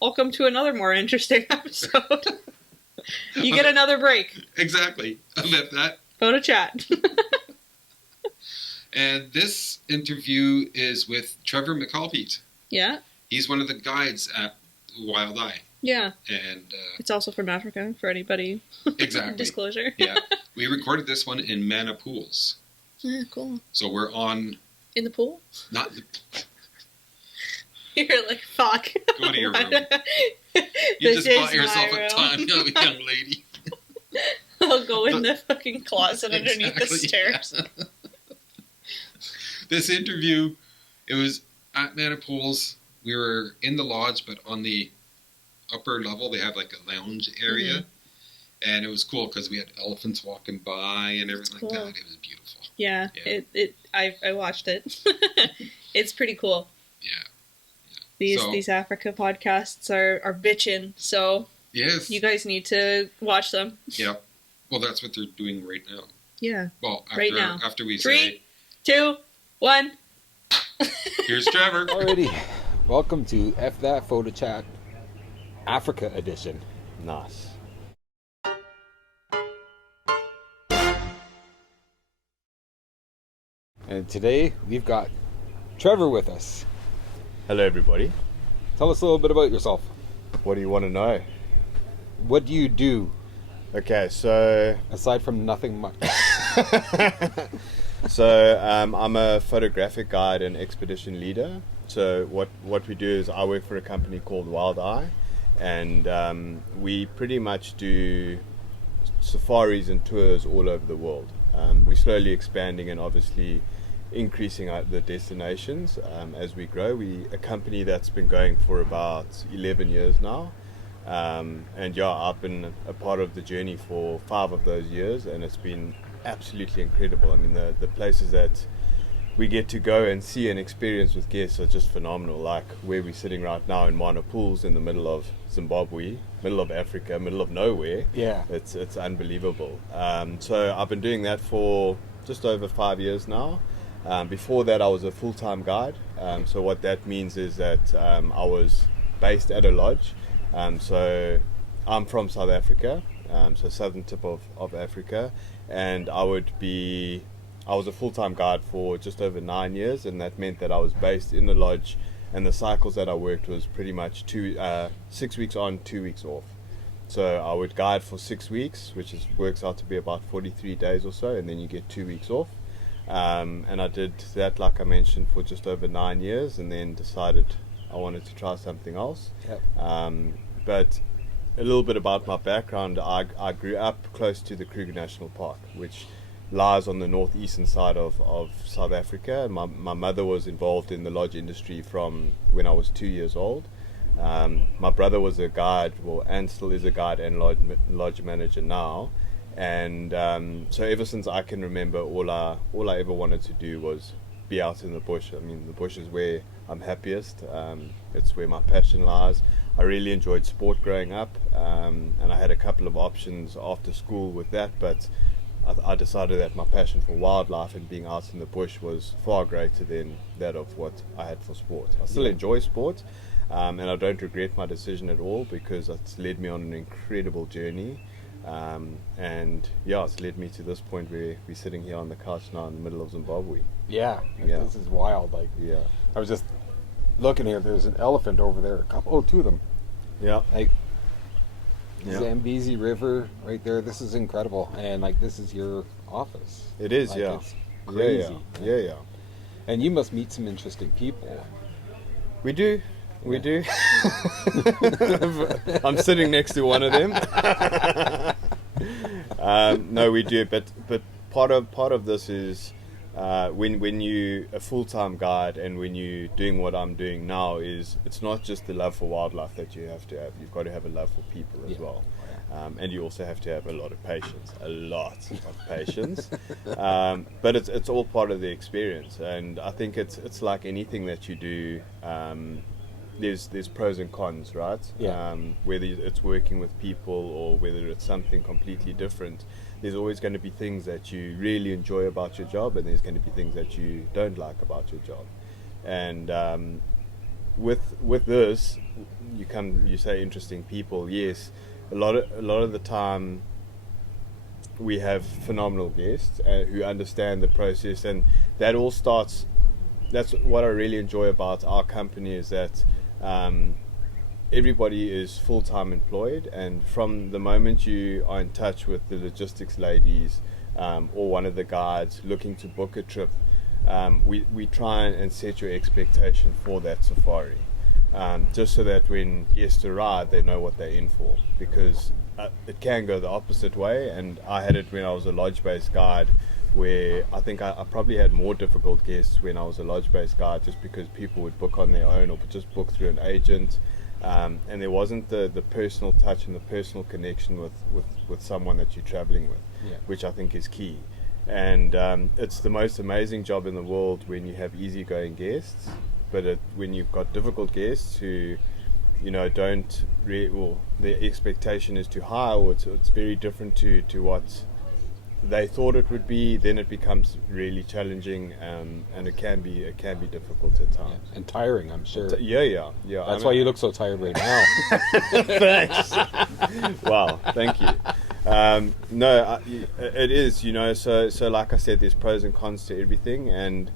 welcome to another more interesting episode. You get another break. Exactly. I meant that. Photo chat. And this interview is with Trevor McCall-Peat. Yeah. He's one of the guides at Wild Eye. Yeah. And it's also from Africa, for anybody. Exactly. Disclosure. Yeah. We recorded this one in Mana Pools. Yeah, cool. So we're on... In the pool? Not the... You're like, fuck. Go to your room. You just bought yourself a ton, young lady. I'll go in the fucking closet underneath the stairs. Yeah. This interview, it was at Mana Pools. We were in the lodge, but on the upper level, they have like a lounge area. Mm-hmm. And it was cool because we had elephants walking by and everything like that. It was beautiful. Yeah. I watched it. It's pretty cool. Yeah. These Africa podcasts are bitchin', so yes, you guys need to watch them. Yeah. Well, that's what they're doing right now. Yeah. Well, right now. After we 3, 2, 1. Here's Trevor. Alrighty. Welcome to F That Photo Chat Africa Edition. Nice. And today we've got Trevor with us. Hello, everybody. Tell us a little bit about yourself. What do you want to know? What do you do? Okay, so... Aside from nothing much. So, I'm a photographic guide and expedition leader. So what we do is I work for a company called Wild Eye, and we pretty much do safaris and tours all over the world. We're slowly expanding and obviously increasing the destinations as we grow. We're a company that's been going for about 11 years now. And yeah, I've been a part of the journey for 5 of those years, and it's been absolutely incredible. I mean, the places that we get to go and see and experience with guests are just phenomenal. Like where we're sitting right now in Mana Pools in the middle of Zimbabwe, middle of Africa, middle of nowhere. Yeah, it's unbelievable. So I've been doing that for just over 5 years now. Before that, I was a full-time guide. So what that means is that I was based at a lodge. So I'm from South Africa, so southern tip of Africa, and I was a full-time guide for just over 9 years, and that meant that I was based in the lodge, and the cycles that I worked was pretty much 6 weeks on, 2 weeks off. So I would guide for 6 weeks, which works out to be about 43 days or so, and then you get 2 weeks off. And I did that, like I mentioned, for just over 9 years, and then decided I wanted to try something else. Yep. But a little bit about my background, I grew up close to the Kruger National Park, which lies on the northeastern side of South Africa. My mother was involved in the lodge industry from when I was 2 years old. My brother was a guide, and still is a guide and lodge manager now. And so ever since I can remember, all I ever wanted to do was be out in the bush. I mean, the bush is where I'm happiest. It's where my passion lies. I really enjoyed sport growing up, and I had a couple of options after school with that, but I decided that my passion for wildlife and being out in the bush was far greater than that of what I had for sport. I still enjoy sport, and I don't regret my decision at all, because it's led me on an incredible journey. And yeah, it's led me to this point where we're sitting here on the couch now in the middle of Zimbabwe. Yeah. This is wild. Yeah. I was just looking here. There's an elephant over there. Two of them. Yeah. Zambezi River right there. This is incredible. And this is your office. It is. Yeah. It's crazy. Yeah. And you must meet some interesting people. We do. We do. I'm sitting next to one of them. No, we do. But part of this is when you a full-time guide, and when you're doing what I'm doing now, is it's not just the love for wildlife that you have to have. You've got to have a love for people as well. And you also have to have a lot of patience, but it's all part of the experience. And I think it's like anything that you do. There's pros and cons, right? Yeah. Whether it's working with people or whether it's something completely different, there's always going to be things that you really enjoy about your job, and there's going to be things that you don't like about your job. And with this, you say interesting people. Yes, a lot of the time we have phenomenal guests who understand the process, and that all starts. That's what I really enjoy about our company, is that everybody is full-time employed, and from the moment you are in touch with the logistics ladies or one of the guides looking to book a trip, we try and set your expectation for that safari, just so that when guests arrive, they know what they're in for, because it can go the opposite way. And I had it when I was a lodge-based guide, where I think I probably had more difficult guests when I was a lodge-based guide, just because people would book on their own or just book through an agent, and there wasn't the personal touch and the personal connection with someone that you're traveling with, which I think is key. And it's the most amazing job in the world when you have easygoing guests, but when you've got difficult guests who, don't their expectation is too high, or it's very different to what they thought it would be, then it becomes really challenging, and it can be difficult at times. And tiring, I'm sure. Yeah. That's why you look so tired right now. Thanks. Wow, thank you. No, it is, so like I said, there's pros and cons to everything, and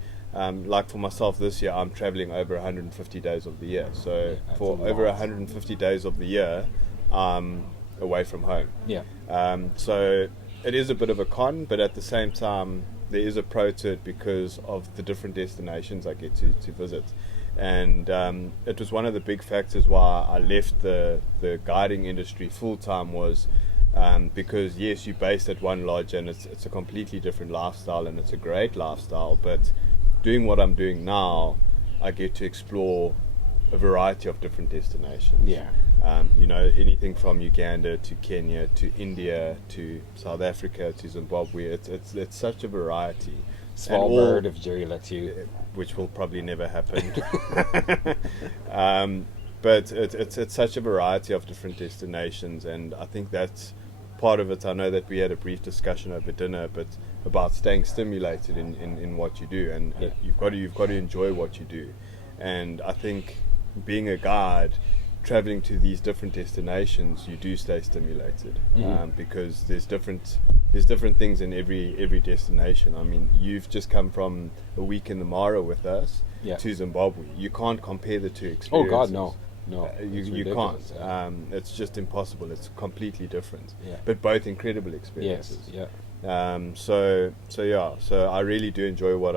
like for myself this year, I'm traveling over 150 days of the year. So for over 150 days of the year, I'm away from home. Yeah. So it is a bit of a con, but at the same time, there is a pro to it because of the different destinations I get to visit. And it was one of the big factors why I left the guiding industry full time, was because yes, you're based at one lodge and it's a completely different lifestyle, and it's a great lifestyle, but doing what I'm doing now, I get to explore a variety of different destinations. Yeah. Anything from Uganda to Kenya to India to South Africa to Zimbabwe. It's such a variety. Small bird if Jerry lets you. Which will probably never happen. But it's such a variety of different destinations, and I think that's part of it. I know that we had a brief discussion over dinner, but about staying stimulated in what you do, and you've got to enjoy what you do. And I think being a guide, traveling to these different destinations, you do stay stimulated, because there's different things in every destination. I mean, you've just come from a week in the Mara with us to Zimbabwe. You can't compare the two experiences. Oh God, no. You can't. It's just impossible. It's completely different. But both incredible experiences. Yes. So I really do enjoy what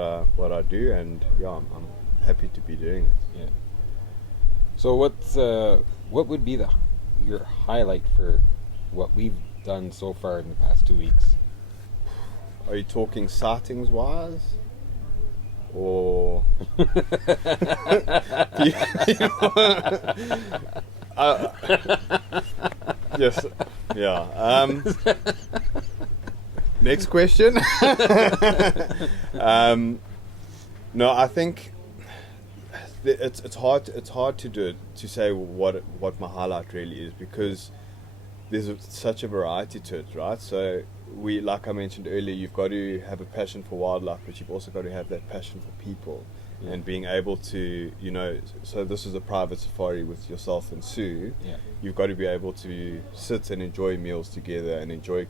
I do, and I'm happy to be doing it. Yeah. So what would be your highlight for what we've done so far in the past 2 weeks? Are you talking sightings wise, or yes, yeah. Next question. No, I think it's hard to say what my highlight really is, because there's such a variety to it, right? So like I mentioned earlier, you've got to have a passion for wildlife, but you've also got to have that passion for people, and being able to, so this is a private safari with yourself and Sue. You've got to be able to sit and enjoy meals together and enjoy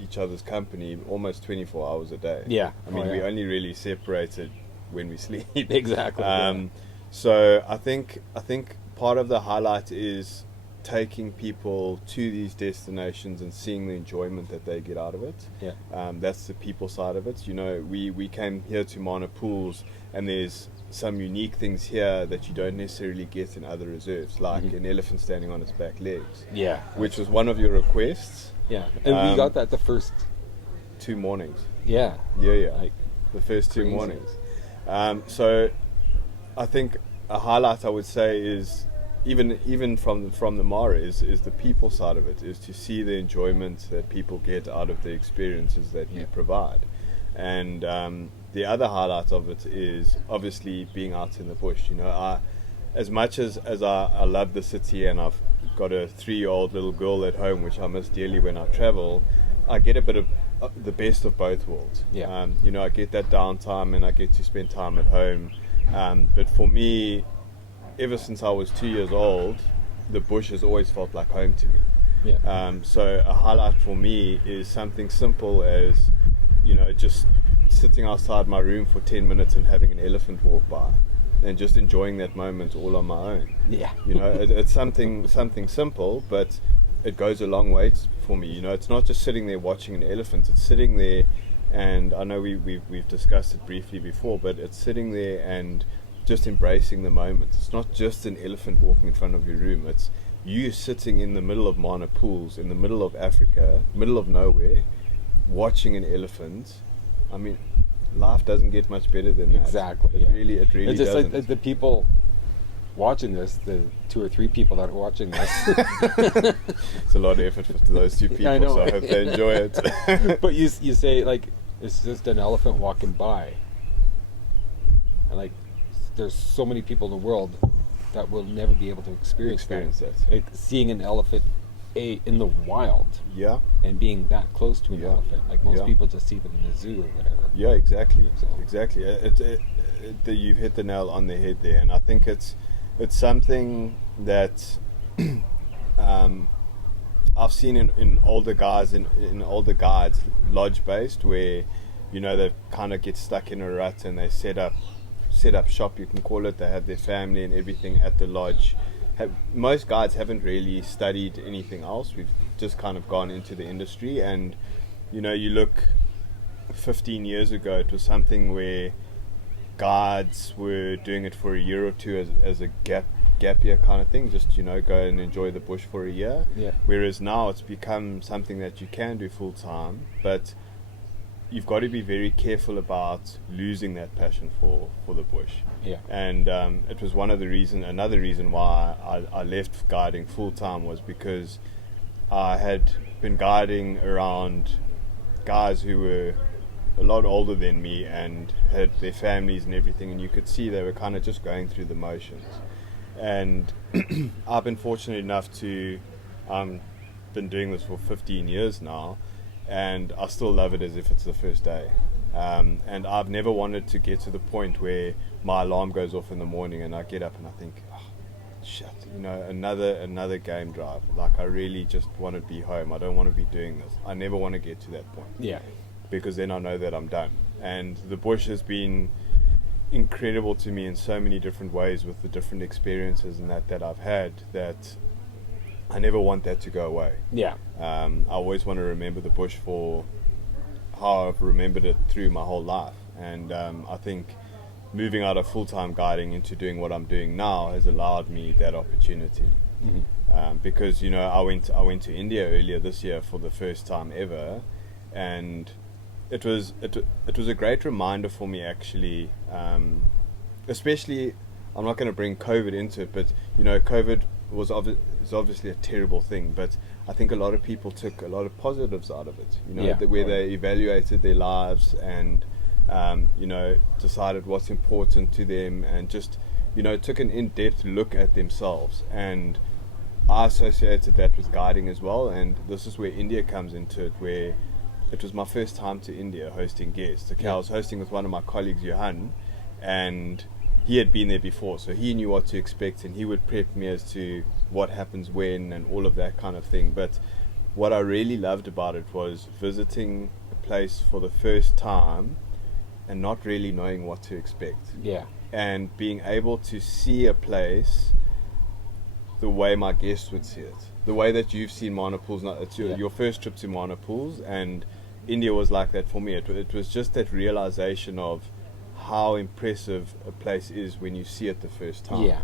each other's company almost 24 hours a day. I mean, we only really separated when we sleep. Exactly. So I think part of the highlight is taking people to these destinations and seeing the enjoyment that they get out of it. That's the people side of it. We came here to Mana Pools, and there's some unique things here that you don't necessarily get in other reserves, like an elephant standing on its back legs. Which was one of your requests. And we got that the first 2 mornings. Like the first 2 crazy. mornings. So I think a highlight I would say is even from the Mara is the people side of it, is to see the enjoyment that people get out of the experiences that you provide. And the other highlight of it is obviously being out in the bush. As much as I love the city, and I've got a 3-year-old little girl at home which I miss dearly when I travel, I get a bit of the best of both worlds. I get that downtime and I get to spend time at home, but for me, ever since I was 2 years old, the bush has always felt like home to me. Yeah. So a highlight for me is something simple as, just sitting outside my room for 10 minutes and having an elephant walk by, and just enjoying that moment all on my own. Yeah. It's something simple, but it goes a long way for me. It's not just sitting there watching an elephant. It's sitting there, and I know we've discussed it briefly before, but it's sitting there and just embracing the moment. It's not just an elephant walking in front of your room. It's you sitting in the middle of Mana Pools, in the middle of Africa, middle of nowhere, watching an elephant. I mean, life doesn't get much better than that. Exactly. It really It's just doesn't. like the people watching this, the 2 or 3 people that are watching this. It's a lot of effort for those 2 people, I know. so I hope they enjoy it. But you say, like, it's just an elephant walking by. And, like, there's so many people in the world that will never be able to experience that. Like, seeing an elephant in the wild Yeah. and being that close to an Yeah. elephant. Like, most Yeah. people just see them in the zoo or whatever. Yeah, exactly. So- Exactly. You've hit the nail on the head there, and I think it's something that I've seen in older guys in older guides, lodge based, where they kind of get stuck in a rut and they set up shop, you can call it. They have their family and everything at the lodge. Most guides haven't really studied anything else. We've just kind of gone into the industry, and you look 15 years ago, it was something where guides were doing it for a year or two as a gap year kind of thing, just go and enjoy the bush for a year. Yeah. Whereas now it's become something that you can do full time, but you've got to be very careful about losing that passion for the bush. Yeah. And it was another reason why I left guiding full time, was because I had been guiding around guys who were a lot older than me and had their families and everything, and you could see they were kind of just going through the motions. And I've been fortunate enough to been doing this for 15 years now, and I still love it as if it's the first day. And I've never wanted to get to the point where my alarm goes off in the morning and I get up and I think, oh, shit, another game drive. Like, I really just want to be home. I don't want to be doing this. I never want to get to that point. Yeah. Because then I know that I'm done. And the bush has been incredible to me in so many different ways, with the different experiences and that I've had, that I never want that to go away. Yeah. I always want to remember the bush for how I've remembered it through my whole life. And I think moving out of full-time guiding into doing what I'm doing now has allowed me that opportunity. Mm-hmm. Because I went to India earlier this year for the first time ever, and it was a great reminder for me, actually, especially, I'm not going to bring COVID into it, but COVID is obviously a terrible thing, but I think a lot of people took a lot of positives out of it, where they evaluated their lives and decided what's important to them, and just took an in-depth look at themselves. And I associated that with guiding as well, and this is where India comes into it, where it was my first time to India hosting guests. Okay, I was hosting with one of my colleagues, Johan, and he had been there before, so he knew what to expect, and he would prep me as to what happens when and all of that kind of thing. But what I really loved about it was visiting a place for the first time and not really knowing what to expect. Yeah. And being able to see a place the way my guests would see it. The way that you've seen Mana Pools. Now, it's your first trip to Mana Pools, and India was like that for me. It was just that realization of how impressive a place is when you see it the first time. Yeah.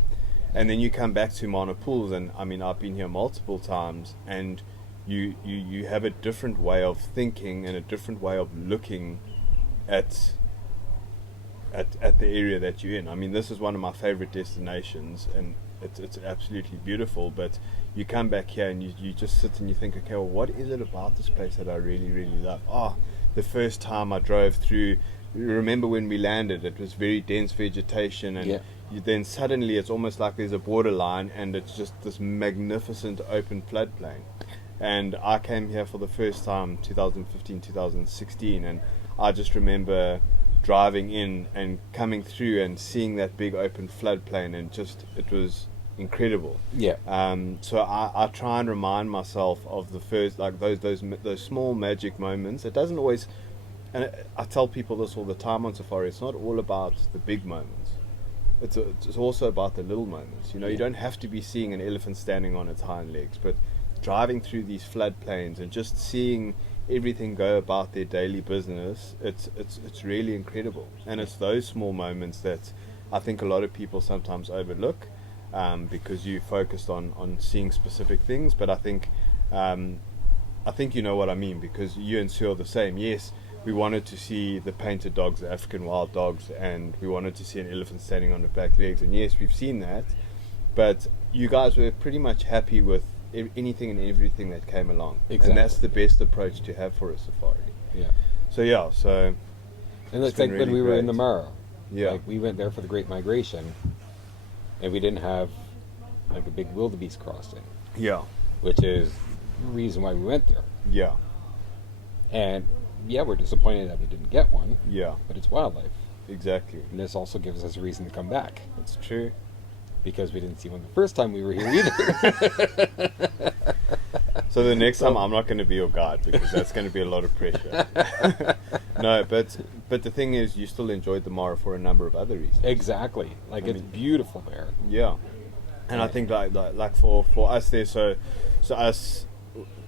And then you come back to Mana Pools, and I mean, I've been here multiple times, and you have a different way of thinking and a different way of looking at the area that you're in. I mean, this is one of my favorite destinations, and it's absolutely beautiful, but you come back here and you just sit and you think, okay, well, what is it about this place that I really, really love? The first time I drove through, remember when we landed, it was very dense vegetation, and then suddenly it's almost like there's a borderline, and it's just this magnificent open floodplain. And I came here for the first time 2015, 2016, and I just remember driving in and coming through and seeing that big open floodplain, and just it was incredible. Yeah. So I try and remind myself of the first, like those small magic moments. It doesn't always, and I tell people this all the time on safari. It's not all about the big moments. It's also about the little moments. You know, you don't have to be seeing an elephant standing on its hind legs, but driving through these floodplains and just seeing everything go about their daily business. It's really incredible, and it's those small moments that I think a lot of people sometimes overlook. Because you focused on seeing specific things, but I think you know what I mean, because you and Sue are the same. Yes, we wanted to see the painted dogs, the African wild dogs, and we wanted to see an elephant standing on the back legs, and yes, we've seen that, but you guys were pretty much happy with anything and everything that came along. Exactly. And that's the best approach to have for a safari. Yeah. So And it's like been when really we were in great. Namara. Yeah. Like we went there for the Great Migration, and we didn't have like a big wildebeest crossing, yeah, which is the reason why we went there. yeah, And yeah, we're disappointed that we didn't get one, yeah, but it's wildlife. exactly. And this also gives us a reason to come back, It's true. because we didn't see one the first time we were here either. So the next time I'm not going to be your guide, because that's going to be a lot of pressure. No, but the thing is, you still enjoyed the Mara for a number of other reasons. Exactly. Like, it's beautiful there. Yeah, and I think like for us there, so us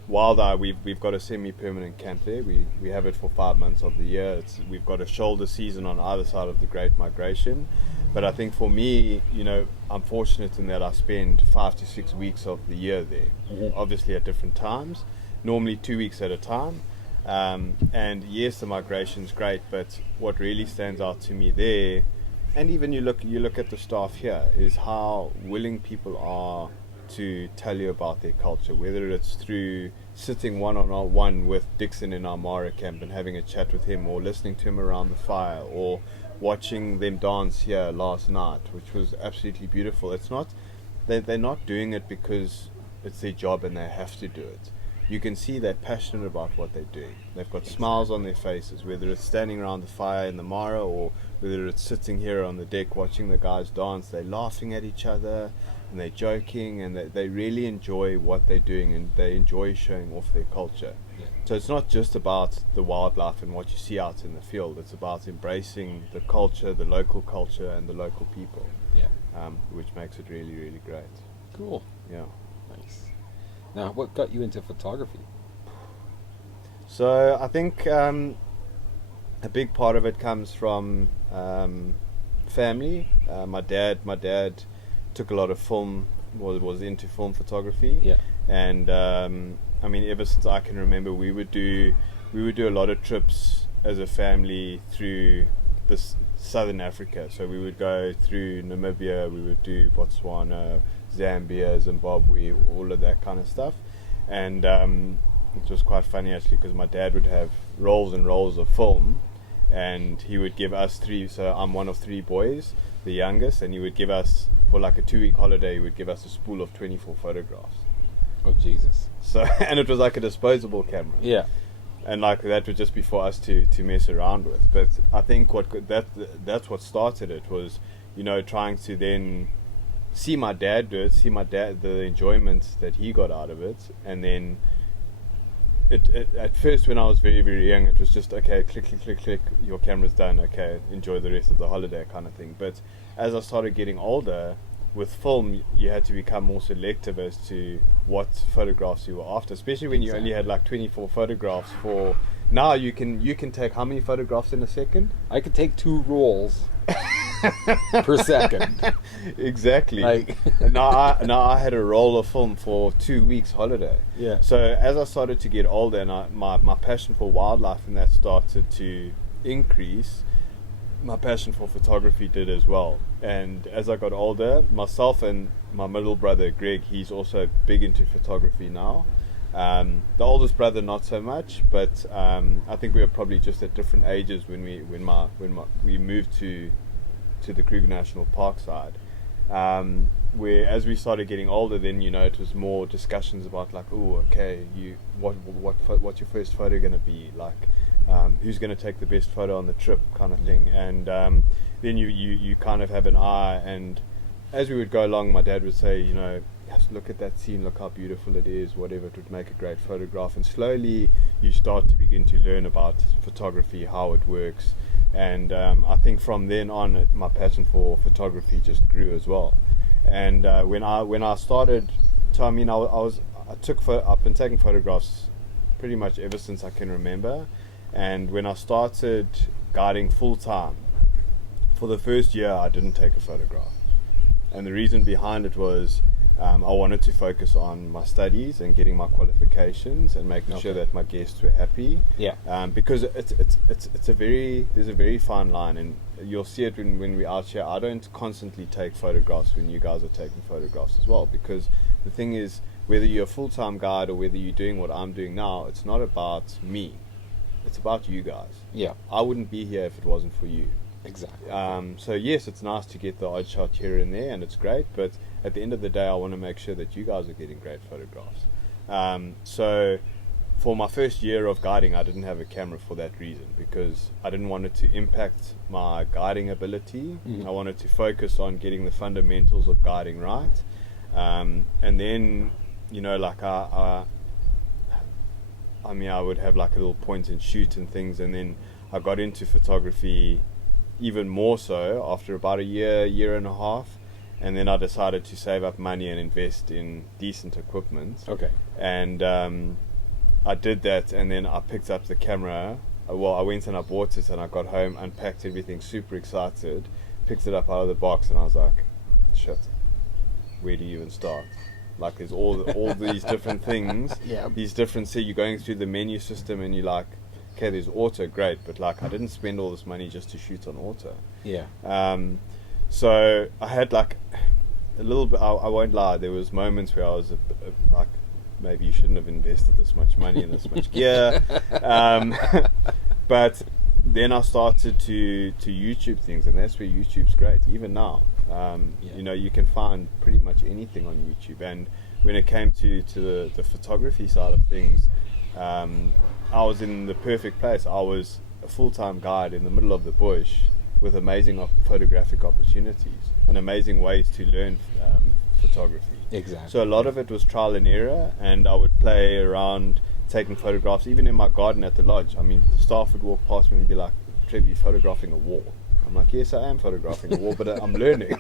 Wild Eye, we've got a semi-permanent camp there. We have it for 5 months of the year. We've got a shoulder season on either side of the Great Migration. But I think for me, you know, I'm fortunate in that I spend 5 to 6 weeks of the year there, obviously at different times, normally 2 weeks at a time. And yes, the migration's great, but what really stands out to me there, and even you look at the staff here, is how willing people are to tell you about their culture, whether it's through sitting one-on-one with Dixon in our Mara camp and having a chat with him, or listening to him around the fire, or watching them dance here last night, which was absolutely beautiful. It's not, they're not doing it because it's their job and they have to do it. You can see they're passionate about what they're doing. They've got smiles on their faces, whether it's standing around the fire in the Mara, or whether it's sitting here on the deck watching the guys dance. They're laughing at each other and they're joking, and they really enjoy what they're doing, and they enjoy showing off their culture. Yeah. So it's not just about the wildlife and what you see out in the field. It's about embracing the culture, the local culture, and the local people, Yeah. which makes it really, really great. Cool. Yeah. Nice. Now, what got you into photography? So I think a big part of it comes from family. My dad took a lot of film, was into film photography. Yeah. And I mean, ever since I can remember, we would do a lot of trips as a family through this southern Africa. So we would go through Namibia, we would do Botswana, Zambia, Zimbabwe, all of that kind of stuff. And it was quite funny actually, because my dad would have rolls and rolls of film, and he would give us three. So I'm one of three boys, the youngest, and he would give us, for like a 2-week holiday, he would give us a spool of 24 photographs. Oh, Jesus. So, and it was like a disposable camera. Yeah. And like that would just be for us to mess around with. But I think that's what started it, was, you know, trying to then see my dad do it, see the enjoyment that he got out of it, and then it at first, when I was very, very young, it was just, okay, click, click, click, click, your camera's done, okay, enjoy the rest of the holiday kind of thing. But as I started getting older, with film, you had to become more selective as to what photographs you were after, especially when you only had like 24 photographs for. Now you can take how many photographs in a second? I could take 2 rolls per second. Exactly. Like now I had a roll of film for 2 weeks holiday. Yeah. So as I started to get older, and my passion for wildlife and that started to increase, my passion for photography did as well. And as I got older, myself and my middle brother Greg, he's also big into photography now. The oldest brother not so much, but I think we were probably just at different ages when we moved to the Kruger National Park side. Where as we started getting older, then, you know, it was more discussions about like, oh, okay, what's your first photo gonna be like? who's going to take the best photo on the trip, kind of thing. And then you kind of have an eye. And as we would go along, my dad would say, you know, just look at that scene, look how beautiful it is, whatever, it would make a great photograph. And slowly you start to begin to learn about photography, how it works. And I think from then on, my passion for photography just grew as well. And when I started, so I mean, I've been taking photographs pretty much ever since I can remember. And when I started guiding full time, for the first year I didn't take a photograph. And the reason behind it was I wanted to focus on my studies and getting my qualifications and making sure that my guests were happy. Yeah. Because there's a very fine line, and you'll see it when we're out here. I don't constantly take photographs when you guys are taking photographs as well, because the thing is, whether you're a full-time guide or whether you're doing what I'm doing now, it's not about me. It's about you guys. Yeah. I wouldn't be here if it wasn't for you. Exactly. So yes, it's nice to get the odd shot here and there, and it's great, but at the end of the day, I want to make sure that you guys are getting great photographs. So for my first year of guiding, I didn't have a camera for that reason, because I didn't want it to impact my guiding ability. I wanted to focus on getting the fundamentals of guiding right. And then, you know, like I would have like a little point and shoot and things, and then I got into photography even more so after about a year and a half, and then I decided to save up money and invest in decent equipment. Okay. And I did that, and then I picked up the camera. Well, I went and I bought it, and I got home, unpacked everything, super excited, picked it up out of the box, and I was like, shit, where do you even start? Like, there's all these different things. Yeah. These different, so you're going through the menu system, and you're like, okay, there's auto, great, but like I didn't spend all this money just to shoot on auto. Yeah. So I had like a little bit, I won't lie, there was moments where I was like, maybe you shouldn't have invested this much money in this much gear. But then I started to YouTube things, and that's where YouTube's great, even now. You know, you can find pretty much anything on YouTube. And when it came to the photography side of things, I was in the perfect place. I was a full-time guide in the middle of the bush with amazing photographic opportunities and amazing ways to learn photography. Exactly. So a lot of it was trial and error, and I would play around taking photographs, even in my garden at the lodge. I mean, the staff would walk past me and be like, Trevor, you're photographing a wall. I'm like, yes, I am photographing a wall, but I'm learning.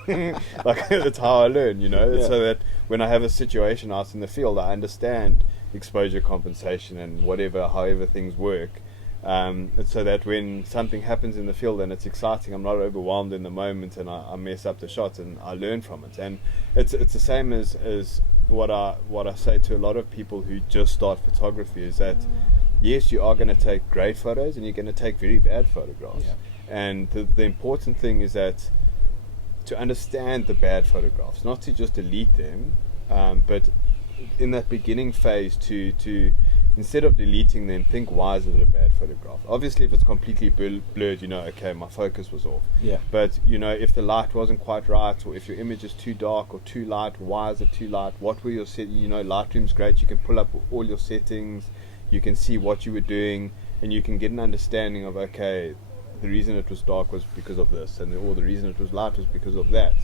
Like, that's how I learn, you know, so that when I have a situation out in the field, I understand exposure compensation and however things work. So that when something happens in the field and it's exciting, I'm not overwhelmed in the moment and I mess up the shot, and I learn from it. And it's the same as what I say to a lot of people who just start photography, is that yes, you are going to take great photos and you're going to take very bad photographs. Yeah. And the important thing is that to understand the bad photographs, not to just delete them, but in that beginning phase to instead of deleting them, think, why is it a bad photograph? Obviously, if it's completely blurred, you know, okay, my focus was off. Yeah. But, you know, if the light wasn't quite right, or if your image is too dark or too light, why is it too light? What were your settings? You know, Lightroom's great. You can pull up all your settings. You can see what you were doing, and you can get an understanding of, okay, the reason it was dark was because of this, or the reason it was light was because of that.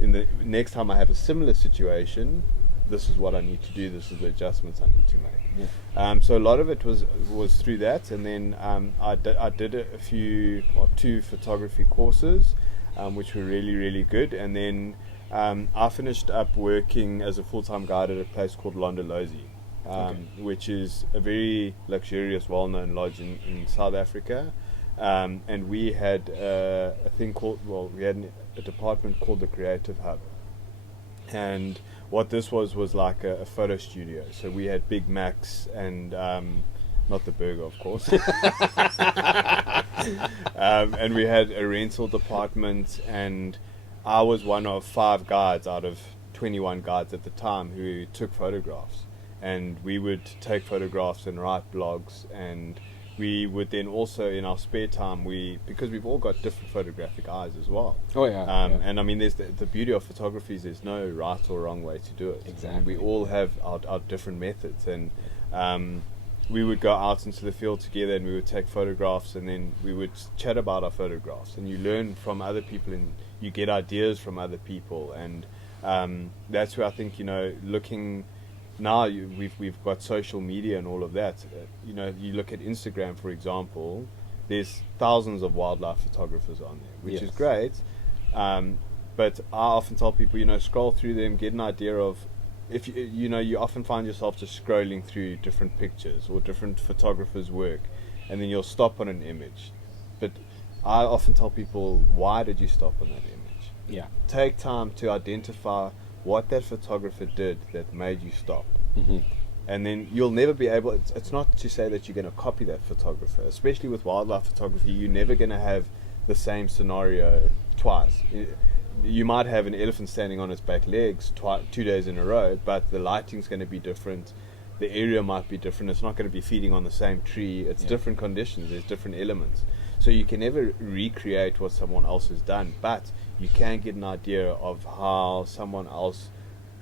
In the next time I have a similar situation, this is what I need to do, this is the adjustments I need to make. Yeah. So a lot of it was through that, and then I did two photography courses, which were really, really good, and then I finished up working as a full-time guide at a place called Londolozi, which is a very luxurious, well-known lodge in South Africa, and we had a department called the Creative Hub. And what this was like a photo studio. So we had Big Macs and not the burger, of course. And we had a rental department, and I was one of 5 guides out of 21 guides at the time who took photographs. And we would take photographs and write blogs, and we would then also, in our spare time, because we've all got different photographic eyes as well. Oh yeah. And I mean, there's the beauty of photography is there's no right or wrong way to do it. Exactly. We all have our different methods, and we would go out into the field together and we would take photographs, and then we would chat about our photographs, and you learn from other people and you get ideas from other people, and that's where I think, looking now, we've got social media and all of that. You look at Instagram, for example, there's thousands of wildlife photographers on there, which is great, but I often tell people, scroll through them, get an idea of, if you often find yourself just scrolling through different pictures or different photographers' work, and then you'll stop on an image. But I often tell people, why did you stop on that image? Yeah. Take time to identify what that photographer did that made you stop. Mm-hmm. And then you'll never be able, it's not to say that you're going to copy that photographer, especially with wildlife photography. You're never going to have the same scenario twice. You might have an elephant standing on its back legs 2 days in a row, but the lighting's going to be different, the area might be different, it's not going to be feeding on the same tree, it's different conditions, there's different elements. So you can never recreate what someone else has done, but you can get an idea of how someone else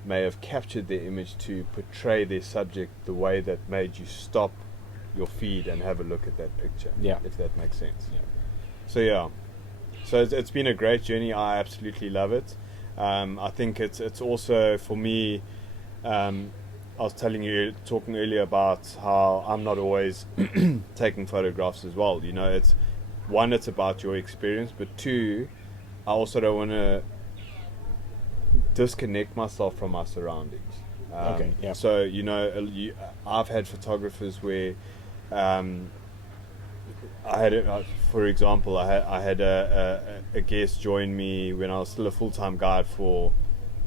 may have captured their image to portray their subject the way that made you stop your feed and have a look at that picture, if that makes sense. So it's been a great journey. I absolutely love it. I think it's also, for me, I was talking earlier about how I'm not always taking photographs as well. It's one, it's about your experience, but two, I also don't want to disconnect myself from my surroundings. So I've had photographers where for example, I had a guest join me when I was still a full-time guide for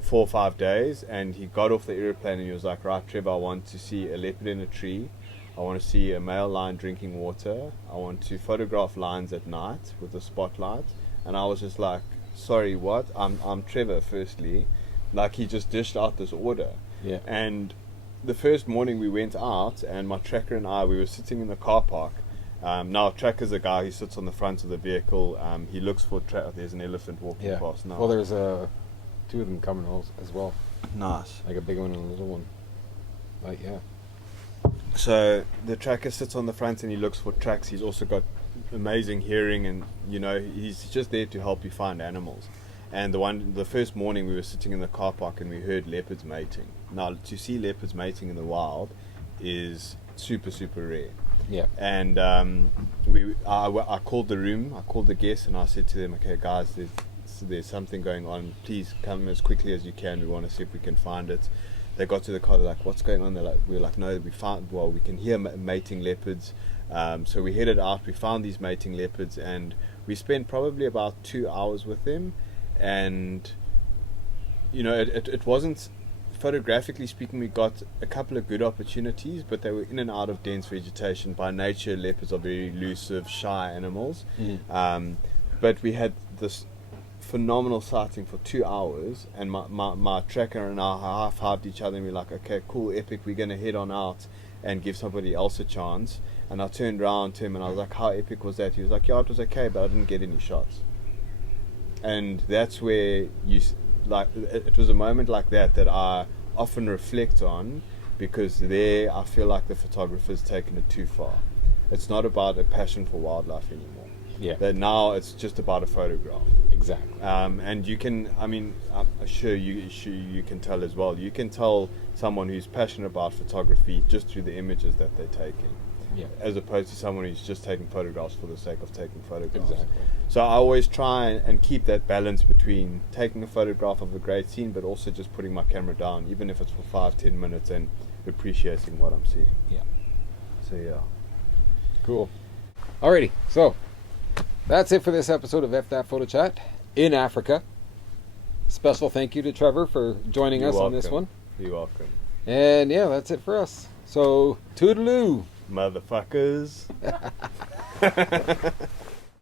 4 or 5 days, and he got off the airplane and he was like, right, Trevor, I want to see a leopard in a tree, I want to see a male lion drinking water, I want to photograph lions at night with a spotlight. And I was just like, sorry, what? I'm Trevor, firstly. Like, he just dished out this order. And the first morning we went out, and my tracker and I, we were sitting in the car park. Now, Tracker's a guy who sits on the front of the vehicle. He looks for there's an elephant walking past now. Well, there's 2 of them coming as well. Nice. Like a big one and a little one. Like, So the tracker sits on the front and he looks for tracks. He's also got amazing hearing, and he's just there to help you find animals. And the first morning we were sitting in the car park and we heard leopards mating. Now, to see leopards mating in the wild is super, super rare. And I called the room, I called the guests, and I said to them, okay guys, there's something going on, please come as quickly as you can, we want to see if we can find it. They got to the car, they're like, what's going on? We were like, no, we can hear mating leopards. So we headed out, we found these mating leopards, and we spent probably about 2 hours with them. And it wasn't, photographically speaking, we got a couple of good opportunities, but they were in and out of dense vegetation. By nature, leopards are very elusive, shy animals. But we had this phenomenal sighting for 2 hours, and my tracker and I high-fived each other, and we were like, okay, cool, epic, we're going to head on out and give somebody else a chance. And I turned around to him and I was like, how epic was that? He was like, yeah, it was okay, but I didn't get any shots. And that's where it was a moment like that I often reflect on, because there I feel like the photographer's taken it too far. It's not about a passion for wildlife anymore. That now it's just about a photograph. Exactly. And you can, I'm sure you can tell as well. You can tell someone who's passionate about photography just through the images that they're taking. As opposed to someone who's just taking photographs for the sake of taking photographs. Exactly. So I always try and keep that balance between taking a photograph of a great scene, but also just putting my camera down, even if it's for 5-10 minutes, and appreciating what I'm seeing. So cool. Alrighty, so that's it for this episode of F That Photo Chat in Africa. Special thank you to Trevor for joining us on this one. You're welcome. And that's it for us. So toodaloo, motherfuckers.